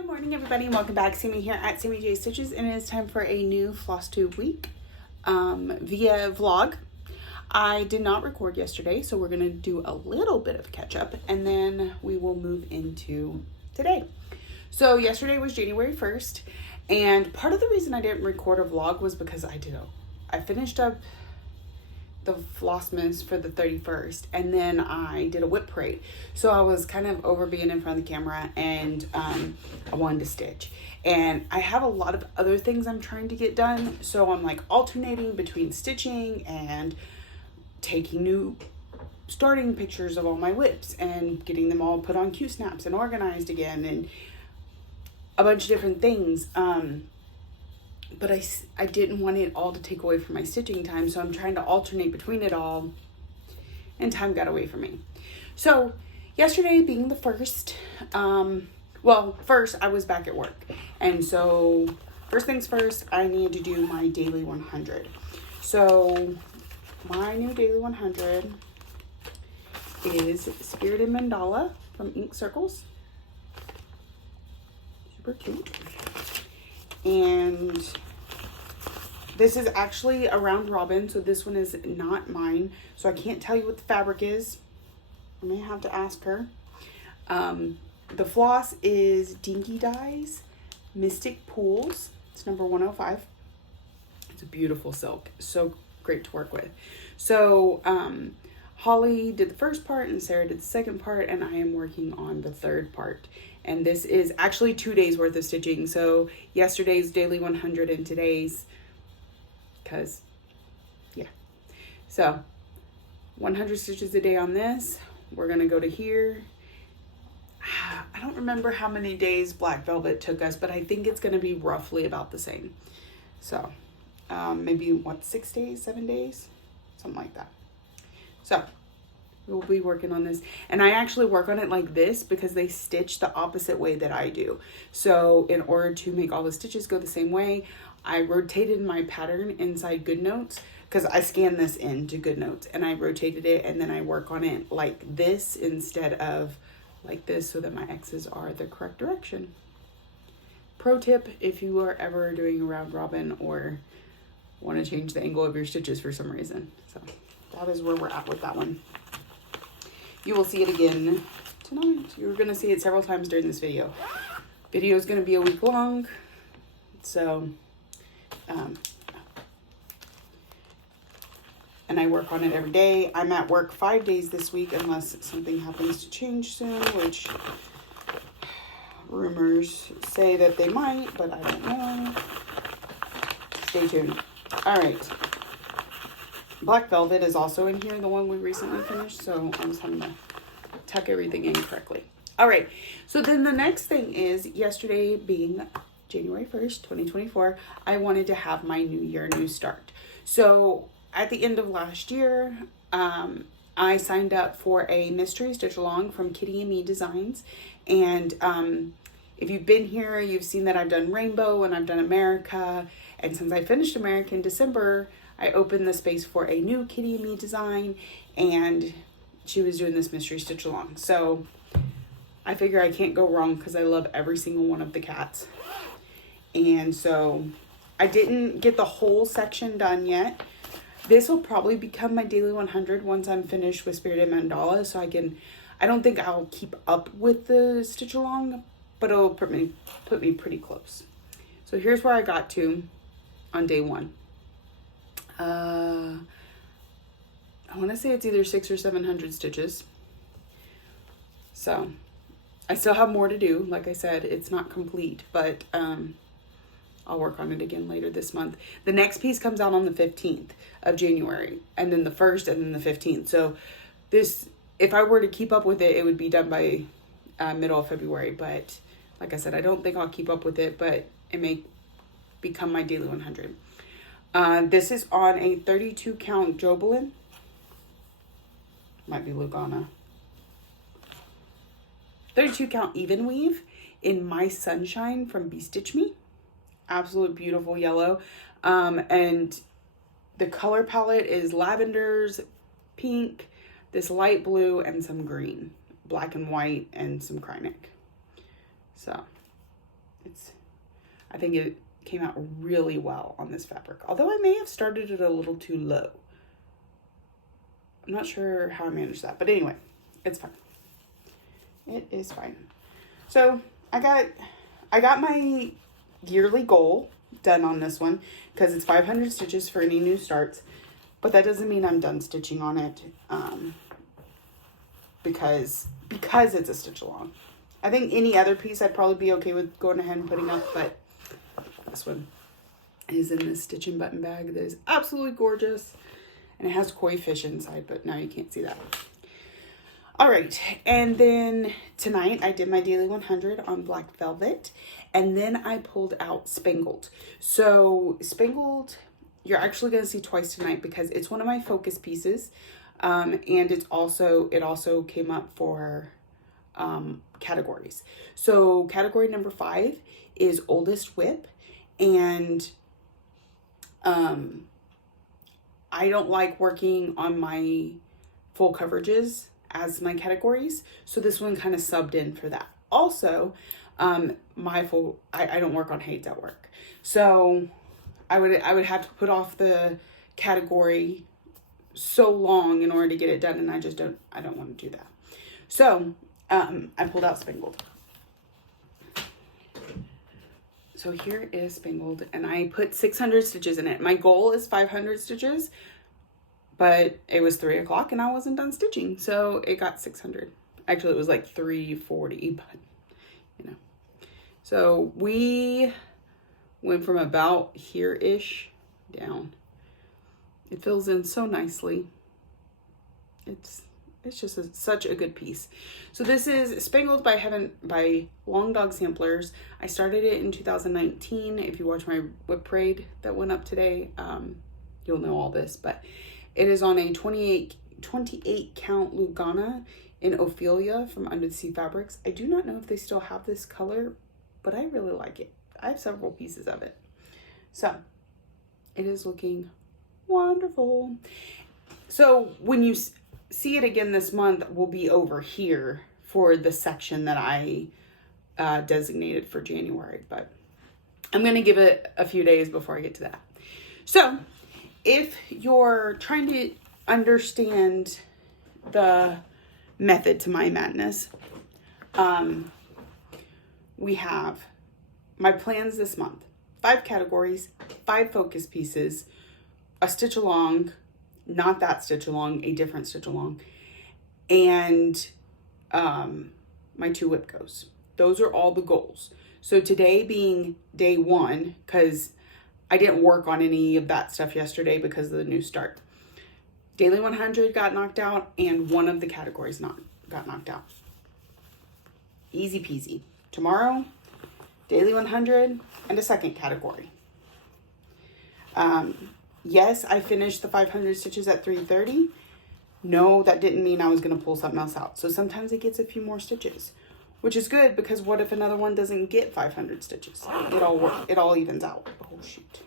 Good morning, everybody, and welcome back. Sammy here at Sammy J Stitches, and it is time for a new Flosstube week via vlog. I did not record yesterday, so we're going to do a little bit of catch up, and then we will move into today. So yesterday was January 1st, and part of the reason I didn't record a vlog was because I finished up the Flossmas for the 31st, and then I did a whip parade. So I was kind of over being in front of the camera, and I wanted to stitch. And I have a lot of other things I'm trying to get done, so I'm like alternating between stitching and taking new starting pictures of all my whips and getting them all put on Q-snaps and organized again and a bunch of different things. But I didn't want it all to take away from my stitching time, so I'm trying to alternate between it all, and time got away from me. So yesterday being the first, first I was back at work, and so first things first, I needed to do my daily 100. So my new daily 100 is Spirited Mandala from Ink Circles. Super cute. And this is actually a round robin, so this one is not mine, so I can't tell you what the fabric is. I may have to ask her. The floss is Dinky Dyes Mystic Pools. It's number 105. It's a beautiful silk, so great to work with. So Holly did the first part and Sarah did the second part, and I am working on the third part. And this is actually 2 days worth of stitching. So yesterday's daily 100 and today's, because yeah. So 100 stitches a day on this. We're going to go to here. I don't remember how many days Black Velvet took us, but I think it's going to be roughly about the same. So maybe 6 days, 7 days, something like that. So we'll be working on this, and I actually work on it like this because they stitch the opposite way that I do. So in order to make all the stitches go the same way, I rotated my pattern inside GoodNotes, because I scan this into GoodNotes, and I rotated it, and then I work on it like this instead of like this, so that my X's are the correct direction. Pro tip, if you are ever doing a round robin or want to change the angle of your stitches for some reason. So that is where we're at with that one. You will see it again tonight. You're going to see it several times during this video. Video is going to be a week long. So, and I work on it every day. I'm at work 5 days this week unless something happens to change soon, which rumors say that they might, but I don't know. Stay tuned. All right. Black Velvet is also in here, the one we recently finished, so I'm just having to tuck everything in correctly. All right, so then the next thing is, yesterday being January 1st, 2024, I wanted to have my new year, new start. So at the end of last year, I signed up for a mystery stitch along from Kitty and Me Designs, and if you've been here, you've seen that I've done Rainbow and I've done America, and since I finished America in December, I opened the space for a new Kitty and Me design, and she was doing this mystery stitch along. So I figure I can't go wrong because I love every single one of the cats. And so I didn't get the whole section done yet. This will probably become my daily 100 once I'm finished with Spirited Mandala. So I don't think I'll keep up with the stitch along, but it'll put me pretty close. So here's where I got to on day one. I want to say it's either 600 or 700 stitches. So I still have more to do. Like I said, it's not complete, but I'll work on it again later this month. The next piece comes out on the 15th of January, and then the 1st, and then the 15th. So this, if I were to keep up with it, it would be done by middle of February. But like I said, I don't think I'll keep up with it, but it may become my daily 100. This is on a 32 count Jobelin. Might be Lugana. 32 count even weave in My Sunshine from Be Stitch Me. Absolute beautiful yellow. And the color palette is lavenders, pink, this light blue, and some green. Black and white, and some Krynic. So I think it came out really well on this fabric. Although I may have started it a little too low. I'm not sure how I managed that, but anyway, it's fine. It is fine. So I got my yearly goal done on this one because it's 500 stitches for any new starts, but that doesn't mean I'm done stitching on it because it's a stitch along. I think any other piece I'd probably be okay with going ahead and putting up, but this one is in this stitch and button bag that is absolutely gorgeous, and it has koi fish inside, but now you can't see that. All right, and then tonight I did my daily 100 on black velvet, and then I pulled out Spangled. So Spangled, you're actually going to see twice tonight because it's one of my focus pieces, and it also came up for categories. So category number 5 is oldest whip, and I don't like working on my full coverages as my categories, so this one kind of subbed in for that. Also, I don't work on heights at work, so I would have to put off the category so long in order to get it done, and I don't want to do that. So I pulled out Spangled. So here is Spangled, and I put 600 stitches in it. My goal is 500 stitches, but it was 3 o'clock and I wasn't done stitching, so it got 600. Actually, it was like 340, but you know. So we went from about here-ish down. It fills in so nicely. It's just such a good piece. So this is Spangled by Long Dog Samplers. I started it in 2019. If you watch my whip parade that went up today, you'll know all this, but it is on a 28 count Lugana in Ophelia from Under the Sea Fabrics. I do not know if they still have this color, but I really like it. I have several pieces of it. So it is looking wonderful. So when you see it again this month, we'll be over here for the section that I designated for January, but I'm going to give it a few days before I get to that. So if you're trying to understand the method to my madness, we have my plans this month: 5 categories, 5 focus pieces, a stitch along, not that stitch along, a different stitch along, and my 2 whip goes. Those are all the goals. So today being day 1, because I didn't work on any of that stuff yesterday because of the new start. Daily 100 got knocked out, and one of the categories got knocked out. Easy peasy. Tomorrow, daily 100 and a second category. Yes, I finished the 500 stitches at 3:30. No, that didn't mean I was going to pull something else out. So sometimes it gets a few more stitches, which is good, because what if another one doesn't get 500 stitches? It all evens out. Oh, shoot.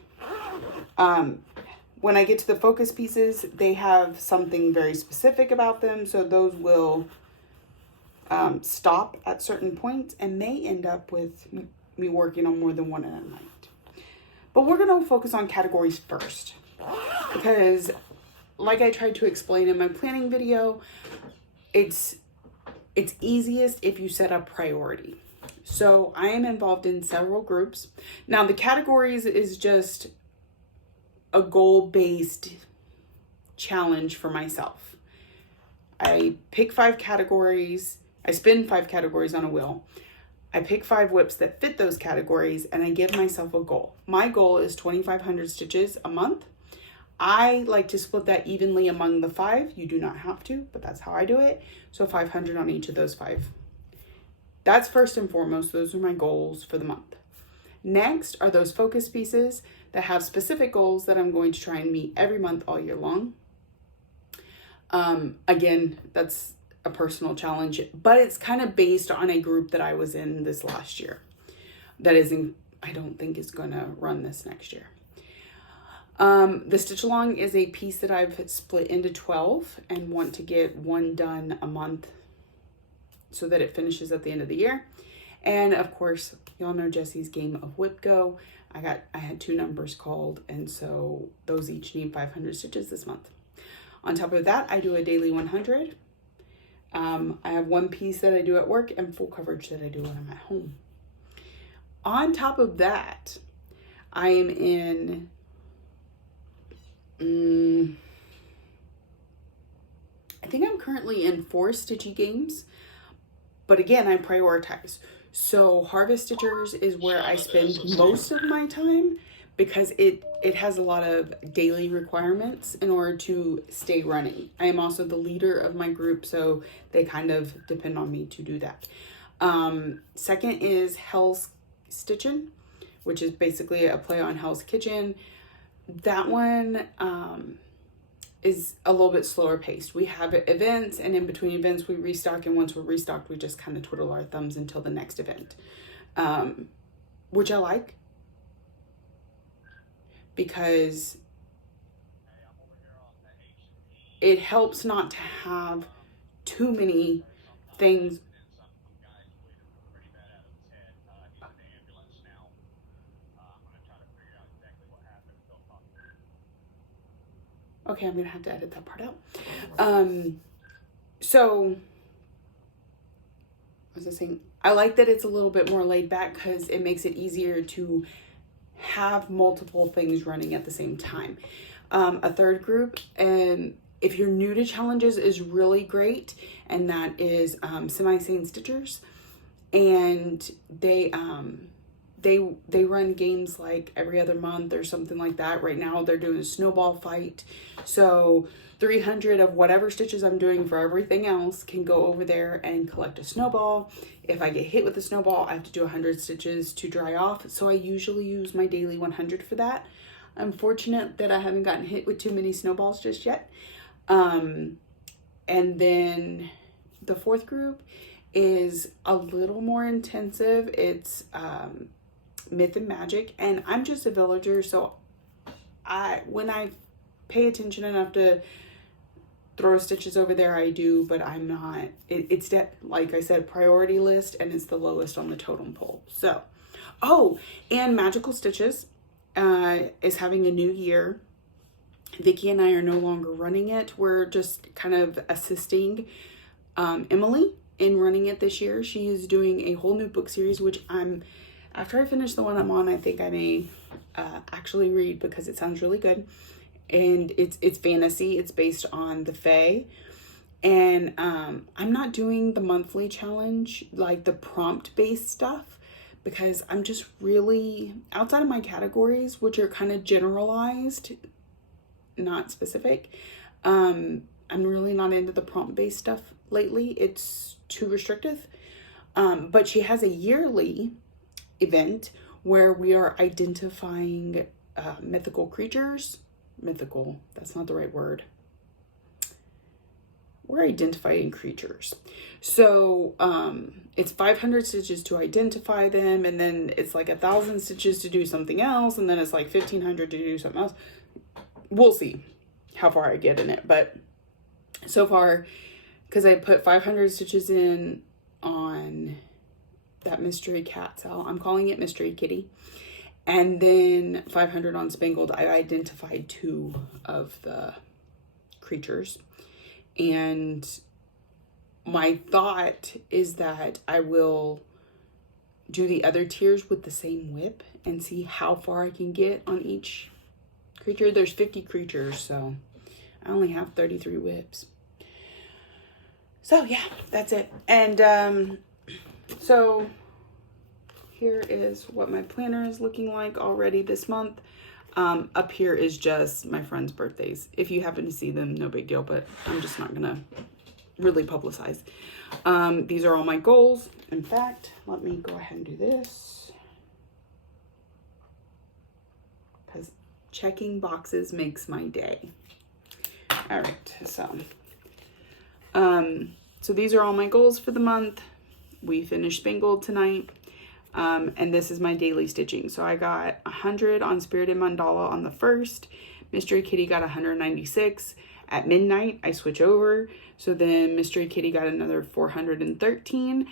When I get to the focus pieces, they have something very specific about them. So those will stop at certain points and may end up with me working on more than one in a night. But we're going to focus on categories first, because like I tried to explain in my planning video, it's easiest if you set a priority. So I am involved in several groups. Now the categories is just a goal-based challenge for myself. I pick 5 categories. I spin 5 categories on a wheel. I pick 5 whips that fit those categories, and I give myself a goal. My goal is 2,500 stitches a month. I like to split that evenly among the 5. You do not have to, but that's how I do it. So 500 on each of those 5. That's first and foremost. Those are my goals for the month. Next are those focus pieces that have specific goals that I'm going to try and meet every month all year long. Again, that's a personal challenge, but it's kind of based on a group that I was in this last year. I don't think is going to run this next year. The stitch along is a piece that I've split into 12 and want to get one done a month so that it finishes at the end of the year. And of course, y'all know Jesse's game of Whip Go. I had 2 numbers called, and so those each need 500 stitches this month. On top of that, I do a daily 100. I have 1 piece that I do at work and full coverage that I do when I'm at home. On top of that, I am in I think I'm currently in 4 stitchy games, but again, I prioritize. So Harvest Stitchers is where I spend most of my time because it has a lot of daily requirements in order to stay running. I am also the leader of my group, so they kind of depend on me to do that. Second is Hell's Stitching, which is basically a play on Hell's Kitchen. That one is a little bit slower paced. We have events, and in between events we restock, and once we're restocked we just kind of twiddle our thumbs until the next event, which I like because it helps not to have too many things. Okay, I'm gonna have to edit that part out. So what was I saying? I like that it's a little bit more laid back because it makes it easier to have multiple things running at the same time. A third group, and if you're new to challenges, is really great, and that is Semi-Sane Stitchers, and they run games like every other month or something like that. Right now they're doing a snowball fight, so 300 of whatever stitches I'm doing for everything else can go over there and collect a snowball. If I get hit with a snowball, I have to do 100 stitches to dry off, so I usually use my daily 100 for that. I'm fortunate that I haven't gotten hit with too many snowballs just yet. And then the fourth group is a little more intensive. It's Myth and Magic, and I'm just a villager, so when I pay attention enough to throw stitches over there, I do, but I'm not, it's like I said, priority list, and it's the lowest on the totem pole. So, oh, and Magical Stitches is having a new year. Vicki and I are no longer running it. We're just kind of assisting Emily in running it this year. She is doing a whole new book series, which after I finish the one I'm on, I think I may actually read because it sounds really good. And it's fantasy. It's based on the Fae. And I'm not doing the monthly challenge, like the prompt-based stuff, because I'm just really outside of my categories, which are kind of generalized, not specific. I'm really not into the prompt-based stuff lately. It's too restrictive. But she has a yearly event where we are identifying mythical creatures. Mythical, that's not the right word. We're identifying creatures. So it's 500 stitches to identify them, and then it's like 1,000 stitches to do something else, and then it's like 1,500 to do something else. We'll see how far I get in it, but so far, because I put 500 stitches in on that mystery cat cell, I'm calling it Mystery Kitty, and then 500 on Spangled. I identified 2 of the creatures, and my thought is that I will do the other tiers with the same whip and see how far I can get on each creature. There's 50 creatures, so I only have 33 whips. So yeah, that's it. And so here is what my planner is looking like already this month. Up here is just my friends' birthdays. If you happen to see them, no big deal, but I'm just not gonna really publicize. These are all my goals. In fact, let me go ahead and do this, because checking boxes makes my day. All right, so these are all my goals for the month. We finished Spangled tonight. And this is my daily stitching. So I got 100 on Spirited Mandala on the 1st. Mystery Kitty got 196. At midnight, I switch over. So then Mystery Kitty got another 413.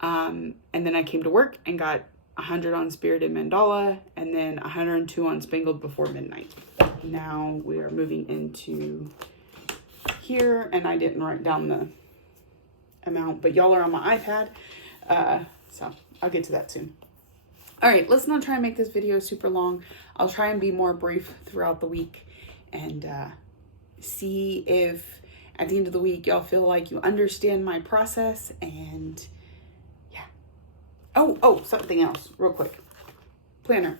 And then I came to work and got 100 on Spirited Mandala and then 102 on Spangled Before Midnight. Now we are moving into here, and I didn't write down the amount, but y'all are on my iPad, so I'll get to that soon. All right, let's not try and make this video super long. I'll try and be more brief throughout the week and see if at the end of the week y'all feel like you understand my process. And yeah. Oh, something else real quick. Planner.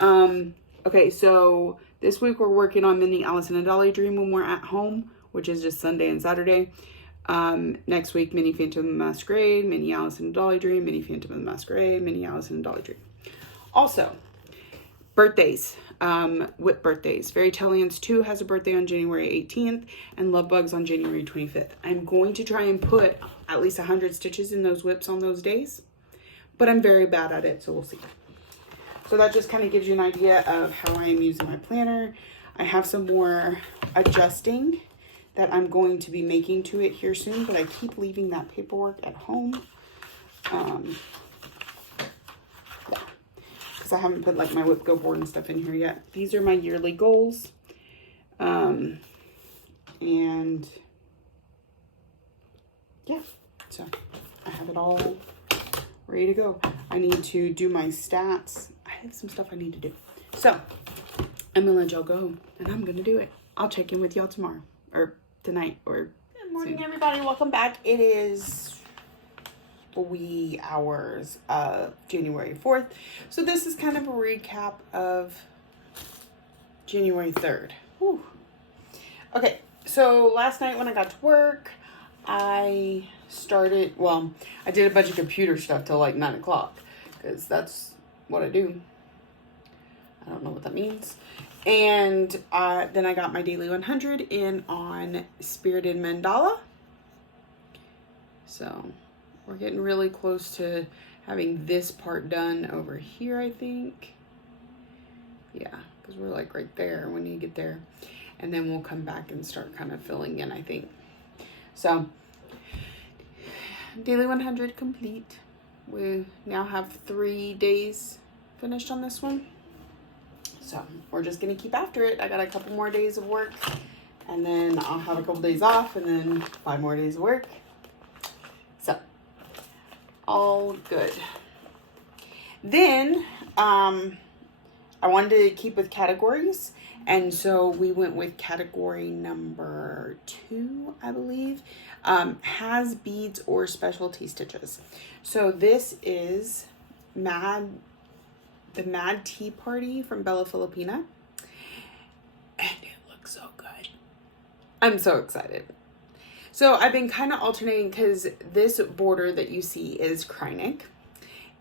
Okay, so this week we're working on Mini Allison and Dolly Dream when we're at home, which is just Sunday and Saturday. Next week, Mini Phantom of the Masquerade, Mini Allison and Dolly Dream, Mini Phantom of the Masquerade, Mini Allison and Dolly Dream. Also, birthdays, WIP birthdays. Fairy Tallians 2 has a birthday on January 18th and Love Bugs on January 25th. I'm going to try and put at least 100 stitches in those WIPs on those days, but I'm very bad at it, so we'll see. So that just kind of gives you an idea of how I am using my planner. I have some more adjusting that I'm going to be making to it here soon, but I keep leaving that paperwork at home. Yeah, because I haven't put like my WIP Go board and stuff in here yet. These are my yearly goals. And yeah, so I have it all ready to go. I need to do my stats. I have some stuff I need to do. So I'm gonna let y'all go and I'm gonna do it. I'll check in with y'all tomorrow or tonight or good morning soon. Everybody, welcome back. It is the wee hours of January 4th. So this is kind of a recap of January 3rd. Whew. Okay, so last night when I got to work, I did a bunch of computer stuff till like 9 o'clock because that's what I do. I don't know what that means. And then I got my daily 100 in on Spirited Mandala. So we're getting really close to having this part done over here, I think. Yeah, because we're like right there when you get there. And then we'll come back and start kind of filling in, I think. So daily 100 complete. We now have 3 days finished on this one. So we're just going to keep after it. I got a couple more days of work and then I'll have a couple days off and then 5 more days of work. So all good. Then I wanted to keep with categories. And so we went with category number 2, I believe, has beads or specialty stitches. So this is the Mad Tea Party from Bella Filipina. And it looks so good. I'm so excited. So I've been kind of alternating because this border that you see is Krynick.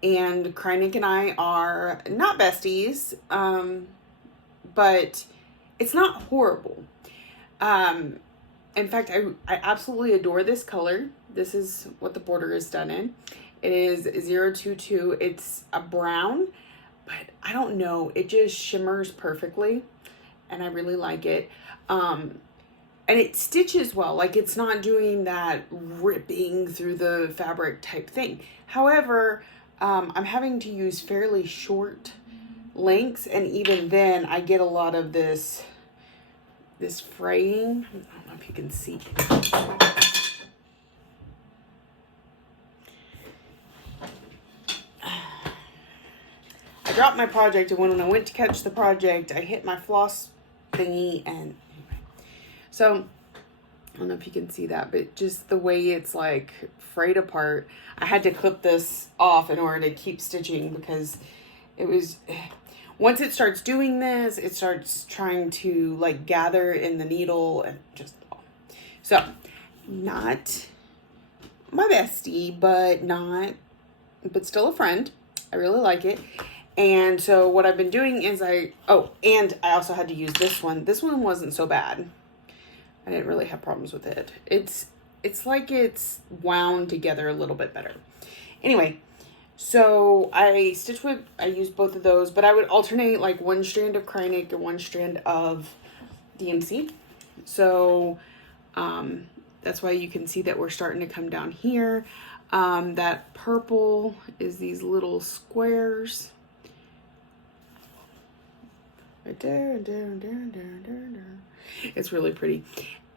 And Krynick and I are not besties, but it's not horrible. In fact, I absolutely adore this color. This is what the border is done in. It is 022. It's a brown, but I don't know. It just shimmers perfectly, and I really like it. And it stitches well. Like, it's not doing that ripping through the fabric type thing. However, I'm having to use fairly short lengths, and even then I get a lot of this fraying. I don't know if you can see. I dropped my project, and when I went to catch the project, I hit my floss thingy, and anyway. So I don't know if you can see that, but just the way it's like frayed apart, I had to clip this off in order to keep stitching because it was, once it starts doing this, it starts trying to like gather in the needle and just, so not my bestie, but still a friend. I really like it. And so what I've been doing is and I also had to use this one. This one wasn't so bad. I didn't really have problems with it. It's like it's wound together a little bit better. Anyway, so I used both of those, but I would alternate like one strand of Krynick and one strand of DMC. So that's why you can see that we're starting to come down here. That purple is these little squares. Right there, and there, and there, and there, and there, and there. It's really pretty.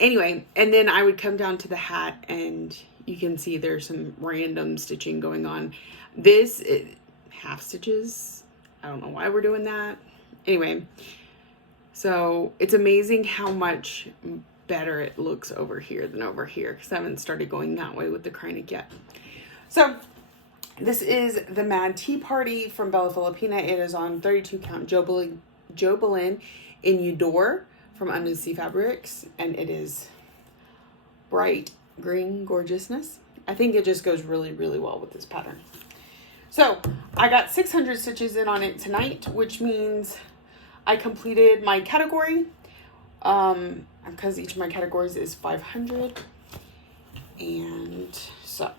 Anyway, and then I would come down to the hat, and you can see there's some random stitching going on. This, half stitches. I don't know why we're doing that. Anyway, so it's amazing how much better it looks over here than over here, because I haven't started going that way with the Kreinik yet. So this is the Mad Tea Party from Bella Filipina. It is on 32 count Jobelin in Eudore from Under the Sea Fabrics, and it is bright green gorgeousness. I think it just goes really, really well with this pattern. So I got 600 stitches in on it tonight, which means I completed my category, because each of my categories is 500. And so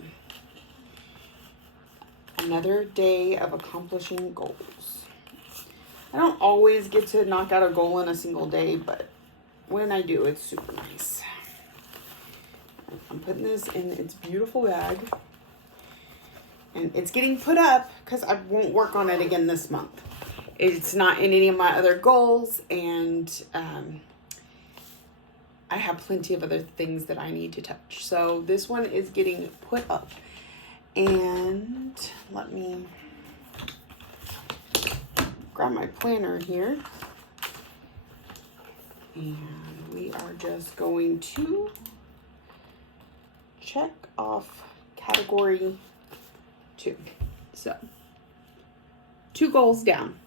another day of accomplishing goals. I don't always get to knock out a goal in a single day, but when I do, it's super nice. I'm putting this in its beautiful bag, and it's getting put up because I won't work on it again this month. It's not in any of my other goals, and I have plenty of other things that I need to touch. So this one is getting put up, and let me grab my planner here, and we are just going to check off category 2. So 2 goals down.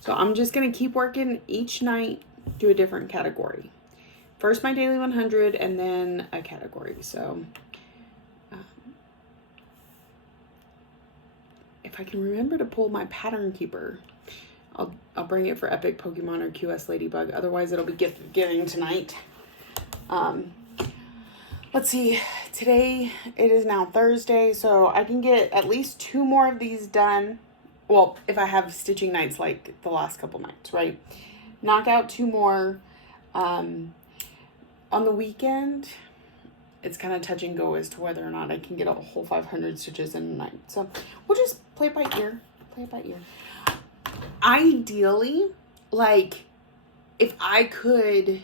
So I'm just going to keep working each night, do a different category. First my daily 100, and then a category. So if I can remember to pull my pattern keeper, I'll bring it for Epic Pokemon or QS Ladybug. Otherwise, it'll be gift giving tonight. Let's see. Today, it is now Thursday, so I can get at least 2 more of these done. Well, if I have stitching nights like the last couple nights, right? Knock out 2 more. On the weekend, it's kind of touch and go as to whether or not I can get a whole 500 stitches in a night. So we'll just play it by ear. Play it by ear. Ideally, like, if I could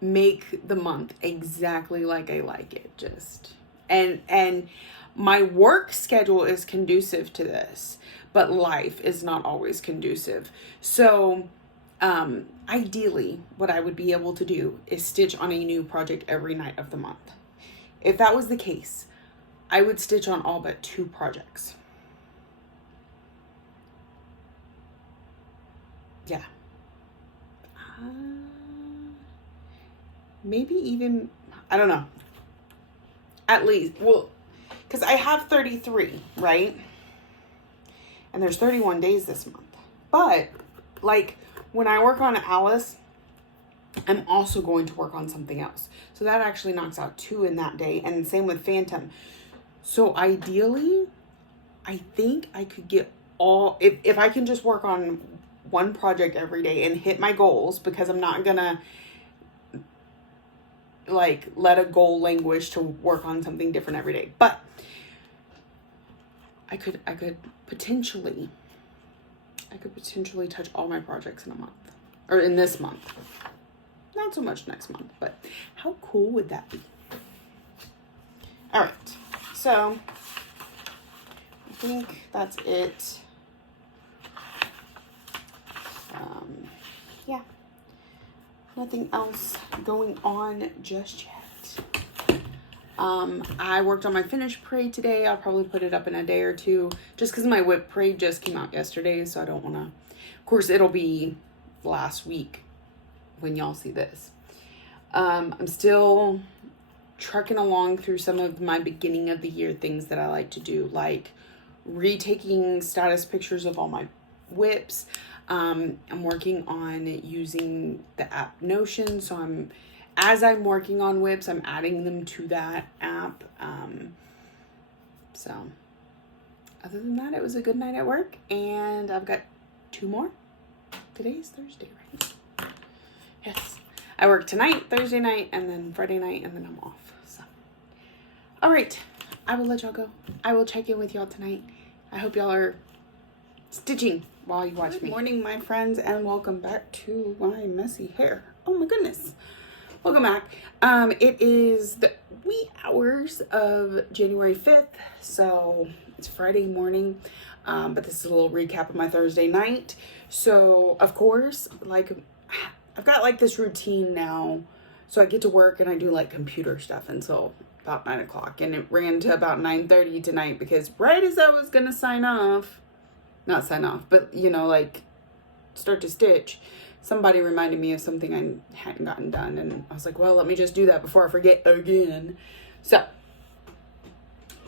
make the month exactly like I like it, just, and my work schedule is conducive to this, but life is not always conducive. So ideally, what I would be able to do is stitch on a new project every night of the month. If that was the case, I would stitch on all but 2 projects. Yeah. Maybe even, I don't know. At least, well, because I have 33, right? And there's 31 days this month. But, like, when I work on Alice, I'm also going to work on something else. So that actually knocks out 2 in that day. And same with Phantom. So ideally, I think I could get all, if I can just work on one project every day and hit my goals, because I'm not gonna like let a goal languish to work on something different every day. But I could potentially touch all my projects in a month, or in this month. Not so much next month, but how cool would that be? All right, so I think that's it. Yeah, nothing else going on just yet. I worked on my finished parade today. I'll probably put it up in a day or 2, just because my whip parade just came out yesterday, so I don't want to, of course it'll be last week when y'all see this. I'm still trucking along through some of my beginning of the year things that I like to do, like retaking status pictures of all my whips. I'm working on using the app Notion, so as I'm working on whips, I'm adding them to that app. So other than that, it was a good night at work, and I've got 2 more. Today's Thursday, right? Yes. I work tonight, Thursday night, and then Friday night, and then I'm off. So, All right, I will let y'all go. I will check in with y'all tonight. I hope y'all are stitching while you watch me. Good morning, my friends, and welcome back to my messy hair. Oh my goodness. Welcome back. It is the wee hours of January 5th, so it's Friday morning, but this is a little recap of my Thursday night. So, of course, like, I've got like this routine now, so I get to work and I do like computer stuff until about 9 o'clock, and it ran to about 9:30 tonight because right as I was gonna not sign off, but you know, like start to stitch, somebody reminded me of something I hadn't gotten done, and I was like, well, let me just do that before I forget again. So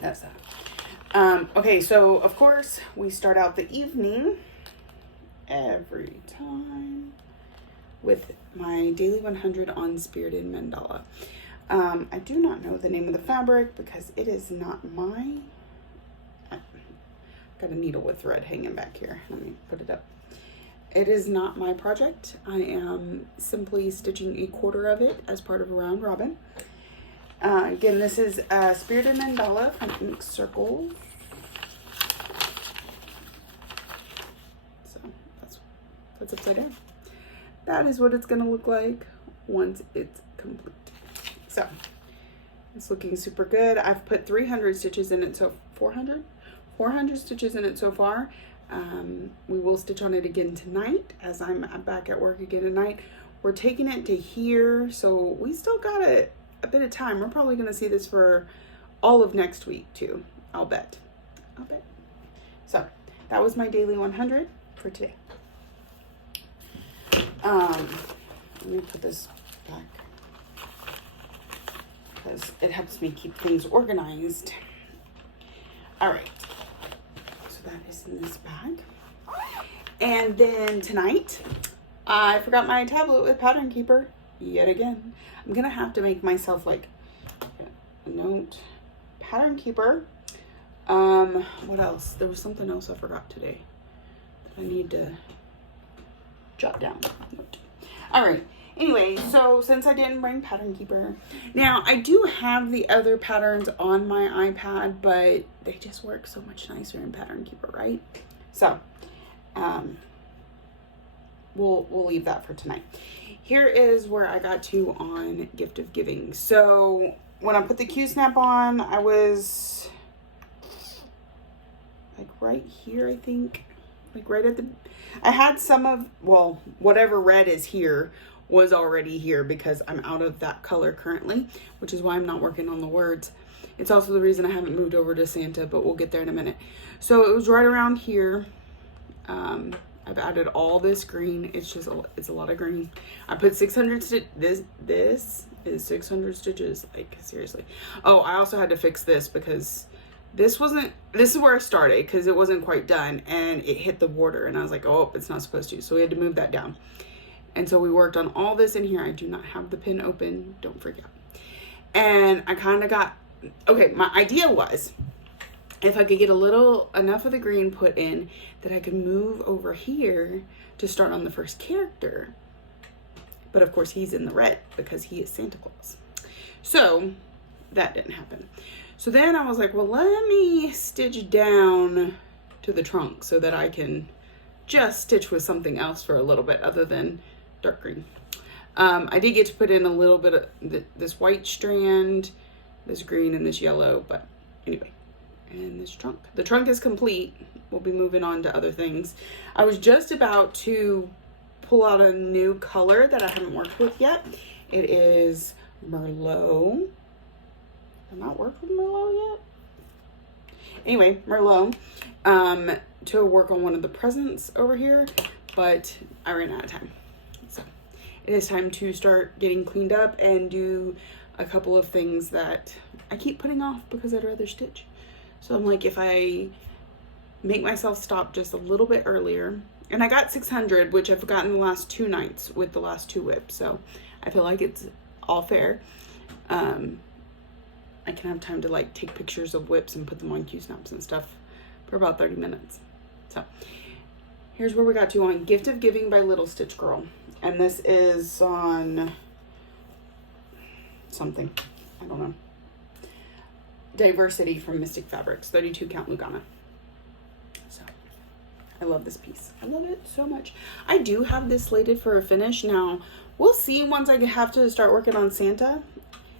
that's that. Okay, so of course we start out the evening every time with my daily 100 on Spirited Mandala. I do not know the name of the fabric because it is not my, got a needle with thread hanging back here. Let me put it up. It is not my project. I am simply stitching a quarter of it as part of a round robin. Again, this is Spirited Mandala from Ink Circles. So that's upside down. That is what it's gonna look like once it's complete. So it's looking super good. I've put 300 stitches in it, so 400 stitches in it so far. We will stitch on it again tonight as I'm back at work again tonight. We're taking it to here, so we still got a bit of time. We're probably gonna see this for all of next week too. I'll bet. So that was my daily 100 for today. Let me put this back because it helps me keep things organized. All right, so that is in this bag. And then tonight, I forgot my tablet with Pattern Keeper yet again. I'm gonna have to make myself like a note. Pattern Keeper. What else? There was something else I forgot today that I need to jot down. Note. All right. Anyway, so since I didn't bring Pattern Keeper, now I do have the other patterns on my iPad, but they just work so much nicer in Pattern Keeper, right? So, we'll leave that for tonight. Here is where I got to on Gift of Giving. So when I put the Q-snap on, I was like right here, I think, like right at the, I had some of, well, whatever red is here was already here because I'm out of that color currently, which is why I'm not working on the words. It's also the reason I haven't moved over to Santa, but we'll get there in a minute. So it was right around here. I've added all this green. It's a lot of green. I put 600 this is 600 stitches, like seriously. Oh, I also had to fix this because this is where I started because it wasn't quite done and it hit the border and I was like, oh, it's not supposed to. So we had to move that down. And so we worked on all this in here. I do not have the pin open, don't forget. And I kind of got, okay, my idea was if I could get enough of the green put in that I could move over here to start on the first character. But of course he's in the red because he is Santa Claus. So that didn't happen. So then I was like, well, let me stitch down to the trunk so that I can just stitch with something else for a little bit other than dark green. I did get to put in a little bit of this white strand, this green, and this yellow, but anyway. And this trunk. The trunk is complete. We'll be moving on to other things. I was just about to pull out a new color that I haven't worked with yet. It is Merlot. I've not worked with Merlot yet. Anyway, Merlot. To work on one of the presents over here, but I ran out of time. So it is time to start getting cleaned up and do a couple of things that I keep putting off because I'd rather stitch. So I'm like, if I make myself stop just a little bit earlier, and I got 600, which I've gotten the last 2 nights with the last 2 whips. So I feel like it's all fair. I can have time to like take pictures of whips and put them on Q-snaps and stuff for about 30 minutes. So here's where we got to on Gift of Giving by Little Stitch Girl. And this is on something, I don't know. Diversity from Mystic Fabrics, 32 count Lugana. So I love this piece. I love it so much. I do have this slated for a finish. Now we'll see once I have to start working on Santa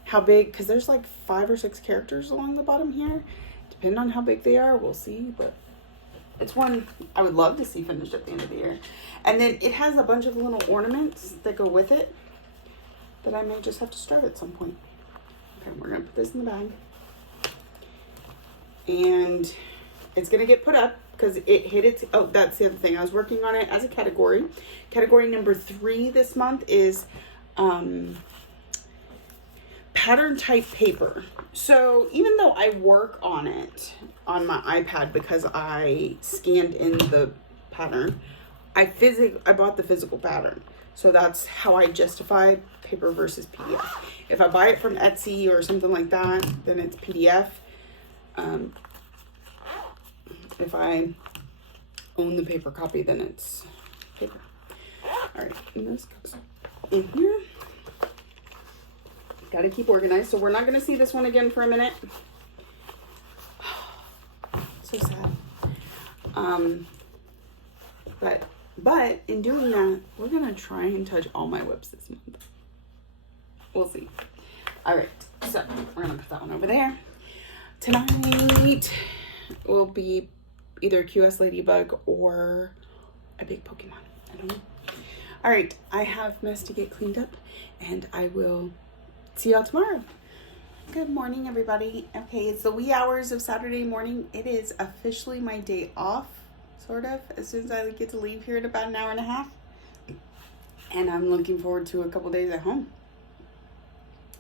how big, because there's like 5 or 6 characters along the bottom here. Depending on how big they are, we'll see, but it's one I would love to see finished at the end of the year. And then it has a bunch of little ornaments that go with it that I may just have to start at some point. Okay, we're gonna put this in the bag. And it's gonna get put up because it hit its, oh, that's the other thing. I was working on it as a category. Category number 3 this month is pattern type paper. So even though I work on it on my iPad because I scanned in the pattern, I bought the physical pattern. So that's how I justify paper versus PDF. If I buy it from Etsy or something like that, then it's PDF. If I own the paper copy, then it's paper. All right, and this goes in here. Got to keep organized. So we're not going to see this one again for a minute. So sad. But in doing that, we're going to try and touch all my whips this month. We'll see. All right, so we're going to put that one over there. Tonight will be either QS Ladybug or a big Pokemon. I don't know. All right, I have mess to get cleaned up, and I will see y'all tomorrow. Good morning, everybody. Okay, it's the wee hours of Saturday morning. It is officially my day off, sort of, as soon as I get to leave here in about an hour and a half. And I'm looking forward to a couple days at home.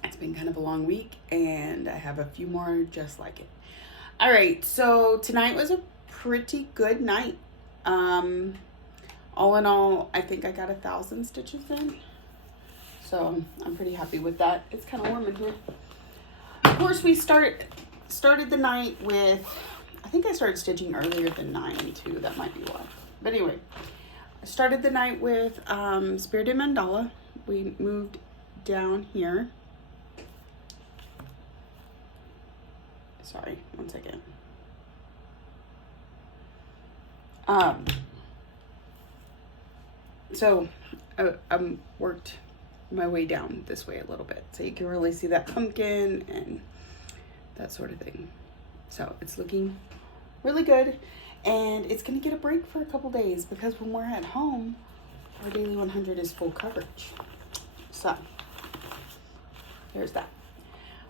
It's been kind of a long week, and I have a few more just like it. All right, so tonight was a pretty good night. All in all, I think I got 1,000 stitches in. So I'm pretty happy with that. It's kind of warm in here. Of course, we started the night with, I think I started stitching earlier than 9 too. That might be why. But anyway, I started the night with Spirited Mandala. We moved down here. Sorry, one second. So I worked my way down this way a little bit so you can really see that pumpkin and that sort of thing. So it's looking really good, and it's gonna get a break for a couple days because when we're at home, our daily 100 is full coverage. So there's that.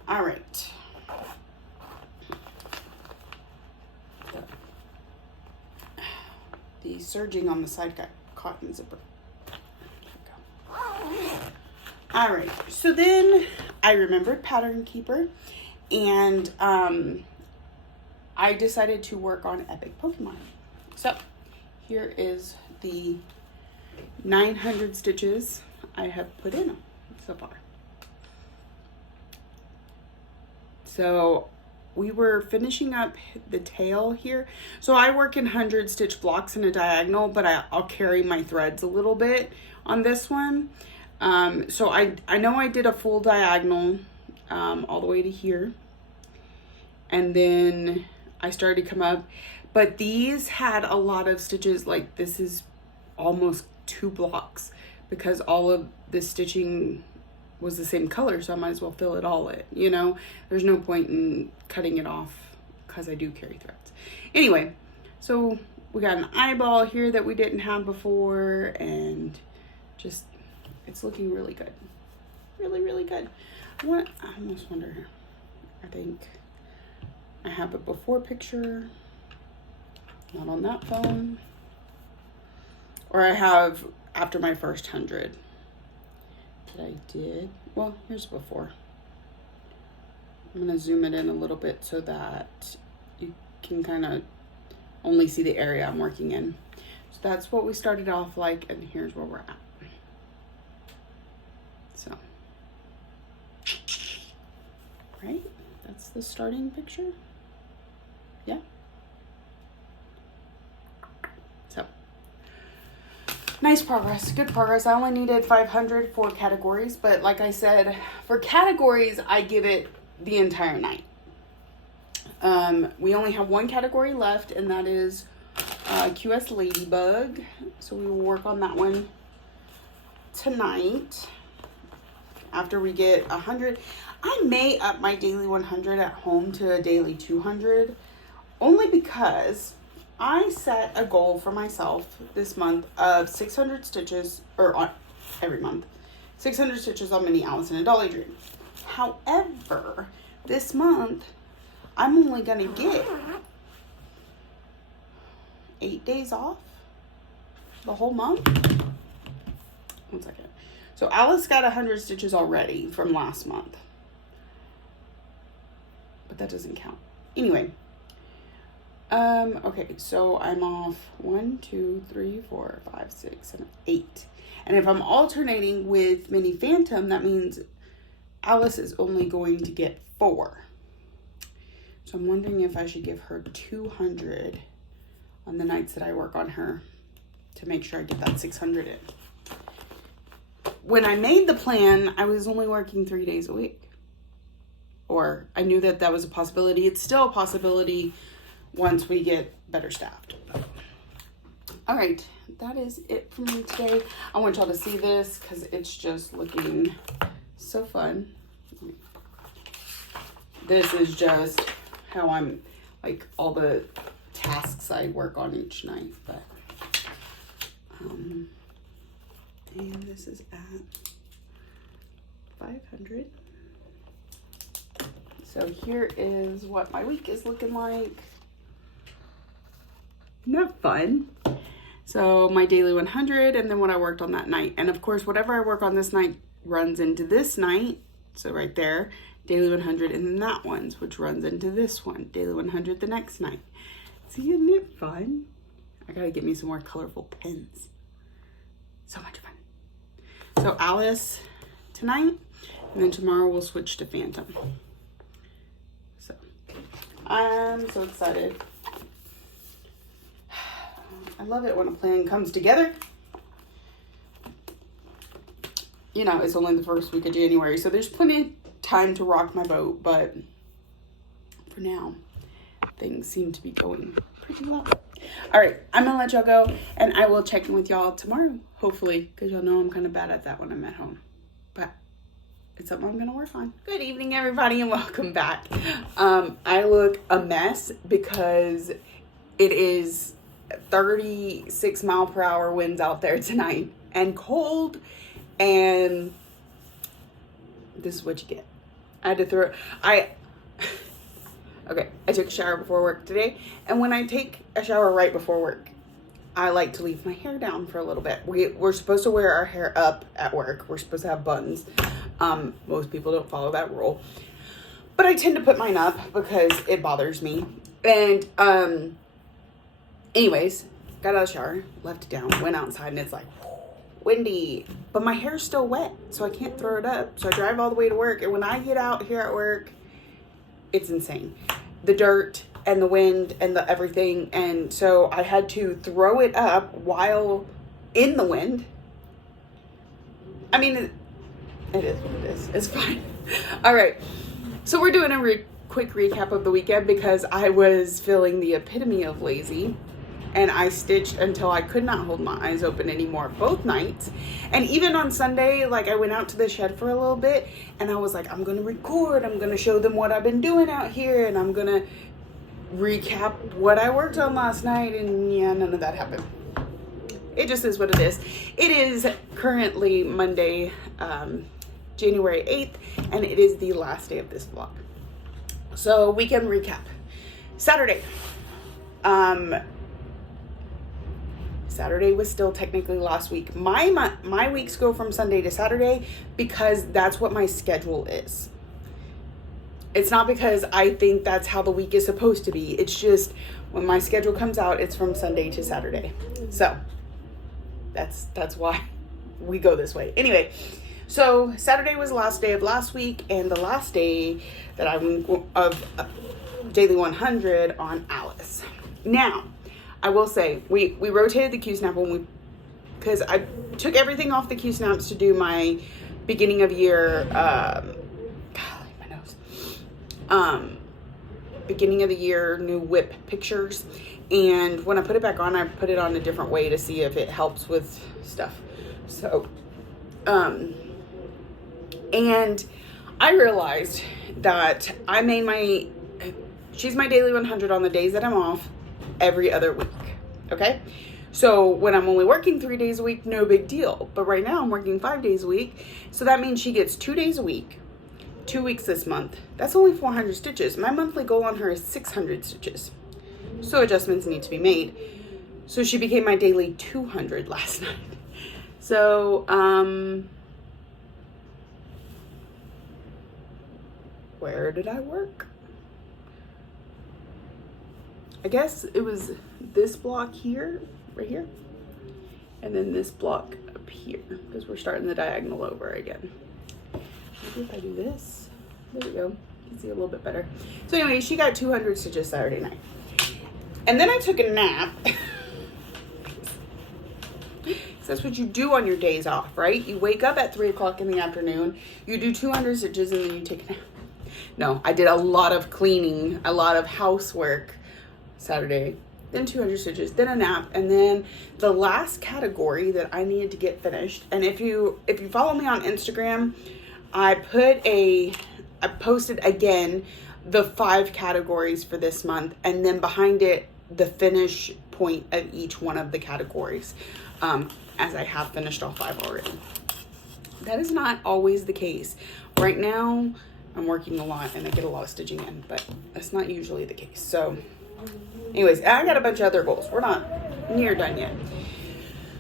All right. The serging on the side got caught in the zipper. All right, so then I remembered Pattern Keeper, and I decided to work on Epic Pokemon. So here is the 900 stitches I have put in so far. So we were finishing up the tail here. So I work in 100 stitch blocks in a diagonal, but I'll carry my threads a little bit on this one. So I know I did a full diagonal all the way to here. And then I started to come up. But these had a lot of stitches. Like this is almost 2 blocks because all of the stitching was the same color, so I might as well fill it all in, you know? There's no point in cutting it off because I do carry threads. Anyway, so we got an eyeball here that we didn't have before, and just, it's looking really good. Really, really good. I almost wonder, I think I have a before picture, not on that phone, or I have after my first 100. That I did. Well, here's before. I'm going to zoom it in a little bit so that you can kind of only see the area I'm working in. So that's what we started off like, and here's where we're at. So, right? That's the starting picture. Yeah. So, nice progress, good progress. I only needed 500 for categories, but like I said, for categories, I give it the entire night. We only have one category left, and that is QS Ladybug. So we will work on that one tonight after we get 100. I may up my daily 100 at home to a daily 200, only because I set a goal for myself this month of 600 stitches, or on every month, 600 stitches on Minnie Alice and a Dolly Dream. However, this month, I'm only going to get 8 days off the whole month. 1 second. So Alice got 100 stitches already from last month. But that doesn't count. Anyway. Okay, so I'm off 1, 2, 3, 4, 5, 6, 7, 8. And if I'm alternating with Minnie Phantom, that means Alice is only going to get 4. So I'm wondering if I should give her 200 on the nights that I work on her to make sure I get that 600 in. When I made the plan, I was only working 3 days a week. Or I knew that that was a possibility. It's still a possibility once we get better staffed. All right, that is it for me today. I want y'all to see this because it's just looking so fun. This is just how I'm, like, all the tasks I work on each night. But, and this is at 500. So here is what my week is looking like. Isn't that fun? So my daily 100 and then what I worked on that night. And of course, whatever I work on this night runs into this night. So right there, daily 100 and then that one's, which runs into this one. Daily 100 the next night. See, isn't it fun? I gotta get me some more colorful pens. So much fun. So Alice tonight, and then tomorrow we'll switch to Phantom. So I'm so excited. I love it when a plan comes together. You know, it's only the first week of January, so there's plenty of time to rock my boat, but for now, things seem to be going pretty well. All right, I'm gonna let y'all go, and I will check in with y'all tomorrow, hopefully, because y'all know I'm kind of bad at that when I'm at home, but it's something I'm gonna work on. Good evening, everybody, and welcome back. I look a mess because it is 36 mile per hour winds out there tonight and cold, and this is what you get. I had to throw okay, I took a shower before work today, and when I take a shower right before work, I like to leave my hair down for a little bit. We're supposed to wear our hair up at work. We're supposed to have buns. Most people don't follow that rule, but I tend to put mine up because it bothers me. And anyways, got out of the shower, left it down, went outside, and it's like windy, but my hair's still wet, so I can't throw it up. So I drive all the way to work, and when I get out here at work, it's insane. The dirt and the wind and the everything, and so I had to throw it up while in the wind. I mean, it is what it is. It's fine. All right, so we're doing a quick recap of the weekend because I was feeling the epitome of lazy. And I stitched until I could not hold my eyes open anymore both nights. And even on Sunday, like, I went out to the shed for a little bit and I was like, I'm going to record. I'm going to show them what I've been doing out here. And I'm going to recap what I worked on last night. And yeah, none of that happened. It just is what it is. It is currently Monday, January 8th. And it is the last day of this vlog. So weekend recap. Saturday. Saturday was still technically last week. My weeks go from Sunday to Saturday because that's what my schedule is. It's not because I think that's how the week is supposed to be. It's just when my schedule comes out, it's from Sunday to Saturday. So that's why we go this way. Anyway, so Saturday was the last day of last week and the last day that I'm of daily 100 on Alice. Now, I will say, we rotated the Q-snap because I took everything off the Q-snaps to do my beginning of year, golly, my nose, beginning of the year new whip pictures. And when I put it back on, I put it on a different way to see if it helps with stuff. So, and I realized that she's my daily 100 on the days that I'm off every other week. Okay. So when I'm only working 3 days a week, no big deal. But right now I'm working 5 days a week. So that means she gets 2 days a week, 2 weeks this month. That's only 400 stitches. My monthly goal on her is 600 stitches. So adjustments need to be made. So she became my daily 200 last night. So, where did I work? I guess it was this block here, right here, and then this block up here, because we're starting the diagonal over again. Maybe if I do this, there we go. You can see a little bit better. So anyway, she got 200 stitches Saturday night. And then I took a nap. That's what you do on your days off, right? You wake up at 3 o'clock in the afternoon, you do 200 stitches, and then you take a nap. No, I did a lot of cleaning, a lot of housework Saturday, then 200 stitches, then a nap, and then the last category that I needed to get finished. And if you follow me on Instagram, I posted again the 5 categories for this month, and then behind it the finish point of each one of the categories, as I have finished all 5 already. That is not always the case. Right now I'm working a lot and I get a lot of stitching in, but that's not usually the case. So anyways, I got a bunch of other goals. We're not near done yet.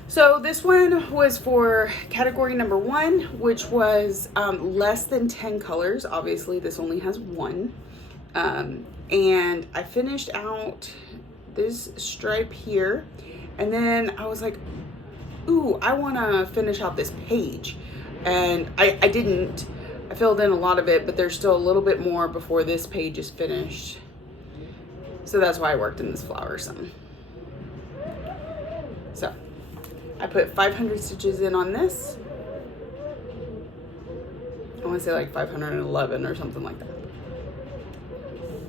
So this one was for category number 1, which was less than 10 colors. Obviously this only has 1. And I finished out this stripe here, and then I was like, ooh, I want to finish out this page. And I didn't. I filled in a lot of it, but there's still a little bit more before this page is finished. So that's why I worked in this flower some. So I put 500 stitches in on this. I want to say like 511 or something like that.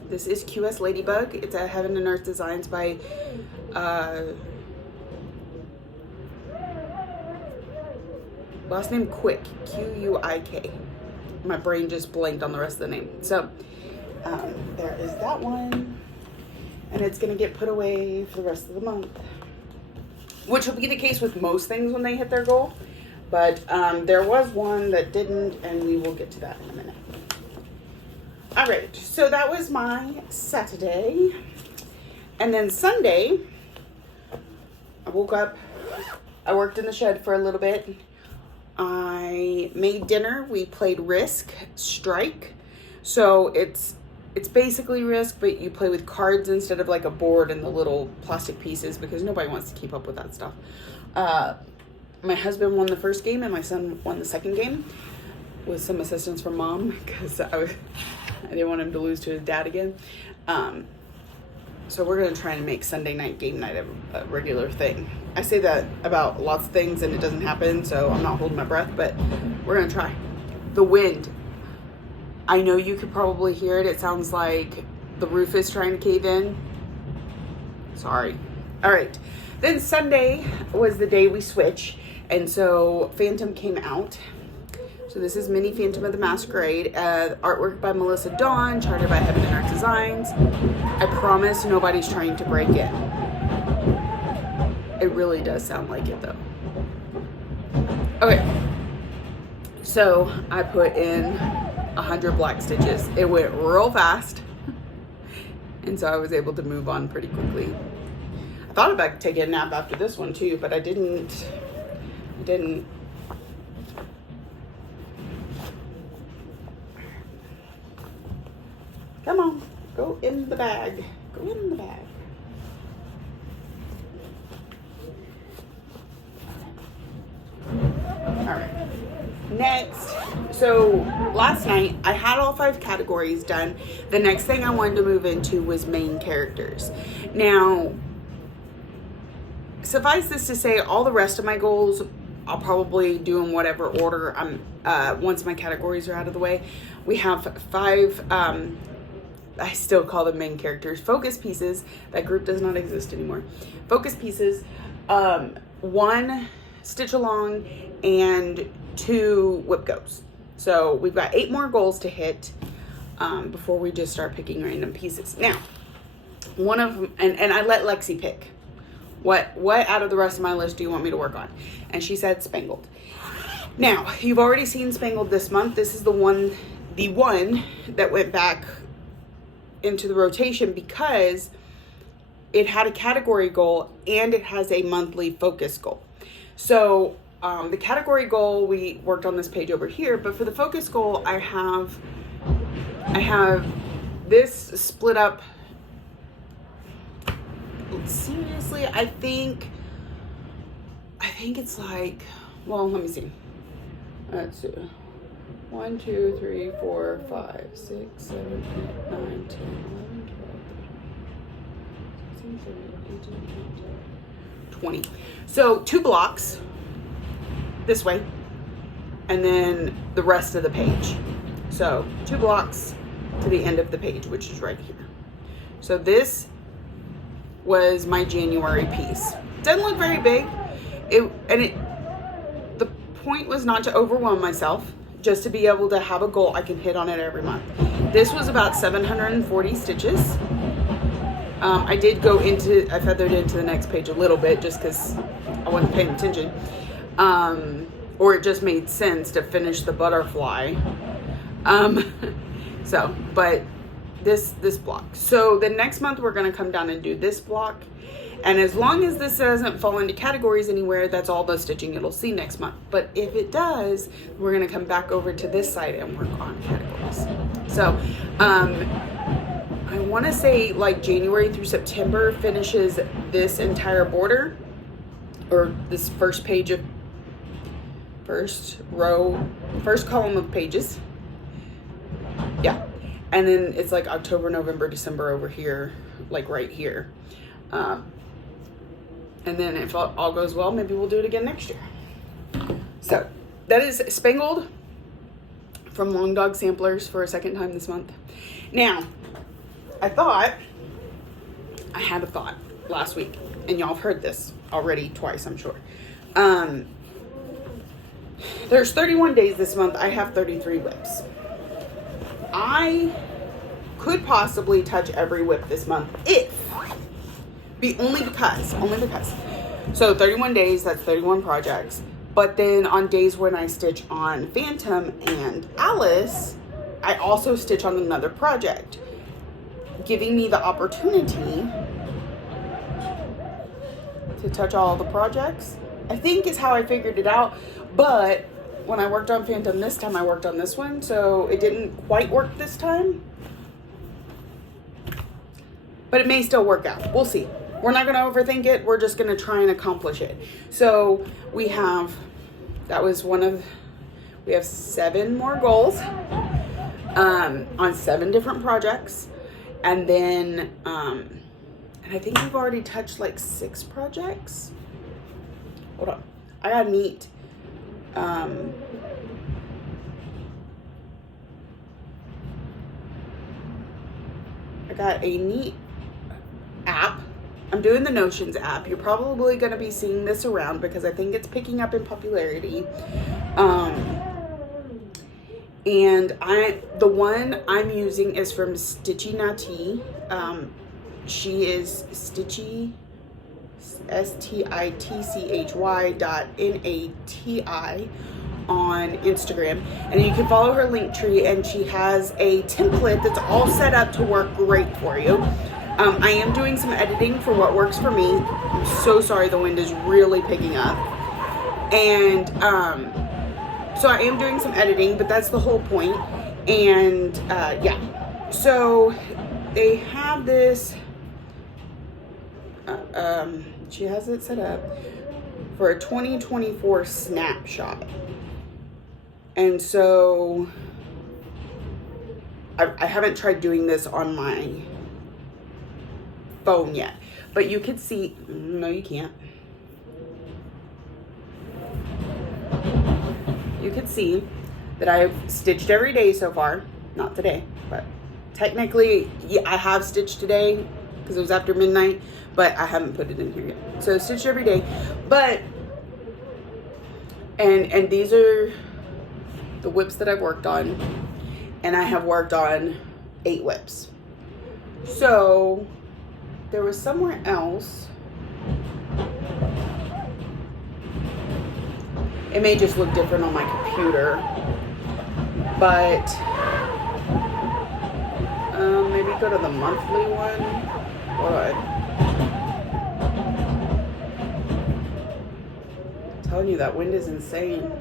This is QS Ladybug. It's a Heaven and Earth Designs by last name Quick, Q-U-I-K. My brain just blanked on the rest of the name. So there is that one, and it's gonna get put away for the rest of the month, which will be the case with most things when they hit their goal. But there was one that didn't, and we will get to that in a minute. All right, so that was my Saturday. And then Sunday, I woke up, I worked in the shed for a little bit. I made dinner. We played Risk Strike. So it's basically Risk, but you play with cards instead of like a board and the little plastic pieces, because nobody wants to keep up with that stuff. My husband won the first game and my son won the second game with some assistance from Mom, because I didn't want him to lose to his dad again. So we're going to try and make Sunday night game night a regular thing. I say that about lots of things and it doesn't happen, so I'm not holding my breath, but we're going to try. The wind. I know you could probably hear it. It sounds like the roof is trying to cave in. Sorry. All right. Then Sunday was the day we switch, and so Phantom came out. So this is Mini Phantom of the Masquerade, artwork by Melissa Dawn, charted by Heaven and Earth Designs. I promise nobody's trying to break in. It really does sound like it though. Okay, so I put in 100 black stitches. It went real fast, and so I was able to move on pretty quickly. I thought about taking a nap after this one too, but I didn't. Come on, go in the bag. Go in the bag. All right. Next, so last night I had all 5 categories done. The next thing I wanted to move into was main characters. Now, suffice this to say, all the rest of my goals I'll probably do in whatever order I'm once my categories are out of the way. We have 5 I still call them main characters, focus pieces. That group does not exist anymore. Focus pieces, 1 stitch along and 2 whip goes. So we've got 8 more goals to hit before we just start picking random pieces. Now, one of them, and I let Lexi pick. What out of the rest of my list do you want me to work on? And she said Spangled. Now, you've already seen Spangled this month. This is the one that went back into the rotation because it had a category goal and it has a monthly focus goal. So the category goal, we worked on this page over here, but for the focus goal, I have this split up. Seriously, I think it's like, well, let me see. Let's see. 1, 2, 3, 4, 5, 6, 7, 8, 9, 10, 11, 12, 13, 16, 17, 18, 19, 20. So 2 blocks this way, and then the rest of the page. So 2 blocks to the end of the page, which is right here. So this was my January piece. Doesn't look very big. The point was not to overwhelm myself, just to be able to have a goal I can hit on it every month. This was about 740 stitches. I did I feathered into the next page a little bit just because I wasn't paying attention. Or it just made sense to finish the butterfly. But this block. So the next month we're gonna come down and do this block. And as long as this doesn't fall into categories anywhere, that's all the stitching it'll see next month. But if it does, we're gonna come back over to this side and work on categories. So I wanna say like January through September finishes this entire border, or this first page of, first column of pages. Yeah. And then it's like October, November, December over here, like right here. And then if all goes well, maybe we'll do it again next year. So that is Spangled from Long Dog Samplers for a second time this month. Now, I had a thought last week, and y'all have heard this already twice, I'm sure. There's 31 days this month. I have 33 whips. I could possibly touch every whip this month only because. So 31 days, that's 31 projects. But then on days when I stitch on Phantom and Alice, I also stitch on another project, giving me the opportunity to touch all the projects, I think is how I figured it out. But when I worked on Phantom this time, I worked on this one, so it didn't quite work this time. But it may still work out. We'll see. We're not going to overthink it. We're just going to try and accomplish it. So we have 7 more goals on 7 different projects. And then, and I think we've already touched like 6 projects. Hold on. I got neat. I got a neat app. I'm doing the Notions app. You're probably going to be seeing this around because I think it's picking up in popularity. And the one I'm using is from Stitchy Nati. She is Stitchy, STITCHY.NATI on Instagram, and you can follow her link tree, and she has a template that's all set up to work great for you. I am doing some editing for what works for me. I'm so sorry, the wind is really picking up. And so I am doing some editing, but that's the whole point. And yeah, so they have this, she has it set up for a 2024 snapshot. And so I haven't tried doing this on my phone yet, but you could see, no you can't. You could see that I've stitched every day so far, not today, but technically, yeah, I have stitched today because it was after midnight, but I haven't put it in here yet. So stitched every day, but, and these are the whips that I've worked on, and I have worked on 8 whips. So there was somewhere else. It may just look different on my computer, but maybe go to the monthly one. Hold on. I'm telling you, that wind is insane.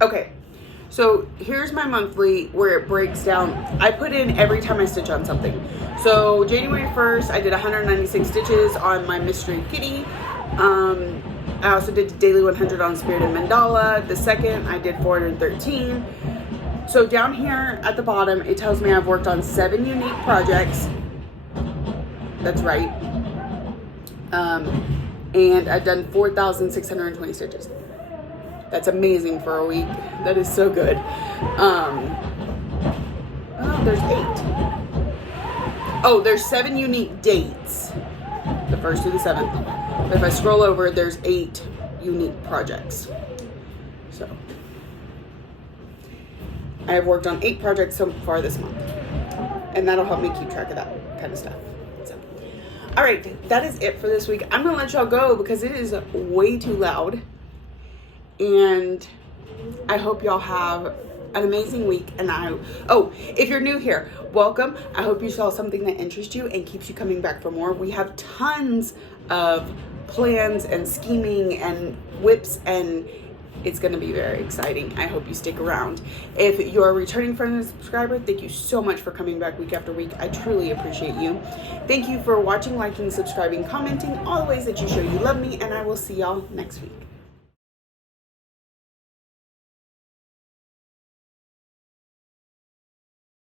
Okay, so here's my monthly where it breaks down. I put in every time I stitch on something. So January 1st, I did 196 stitches on my mystery kitty. I also did daily 100 on Spirited Mandala. The second, I did 413. So down here at the bottom, it tells me I've worked on 7 unique projects. That's right. And I've done 4,620 stitches. That's amazing for a week. That is so good. Oh, there's 8. Oh, there's 7 unique dates. The 1st through the 7th. But if I scroll over, there's 8 unique projects. So I have worked on 8 projects so far this month, and that'll help me keep track of that kind of stuff. So, all right, that is it for this week. I'm gonna let y'all go because it is way too loud, and I hope y'all have an amazing week. And if you're new here, welcome. I hope you saw something that interests you and keeps you coming back for more. We have tons of plans and scheming and whips, and it's going to be very exciting. I hope you stick around. If you're a returning friend and subscriber, thank you so much for coming back week after week. I truly appreciate you. Thank you for watching, liking, subscribing, commenting, all the ways that you show you love me, and I will see y'all next week.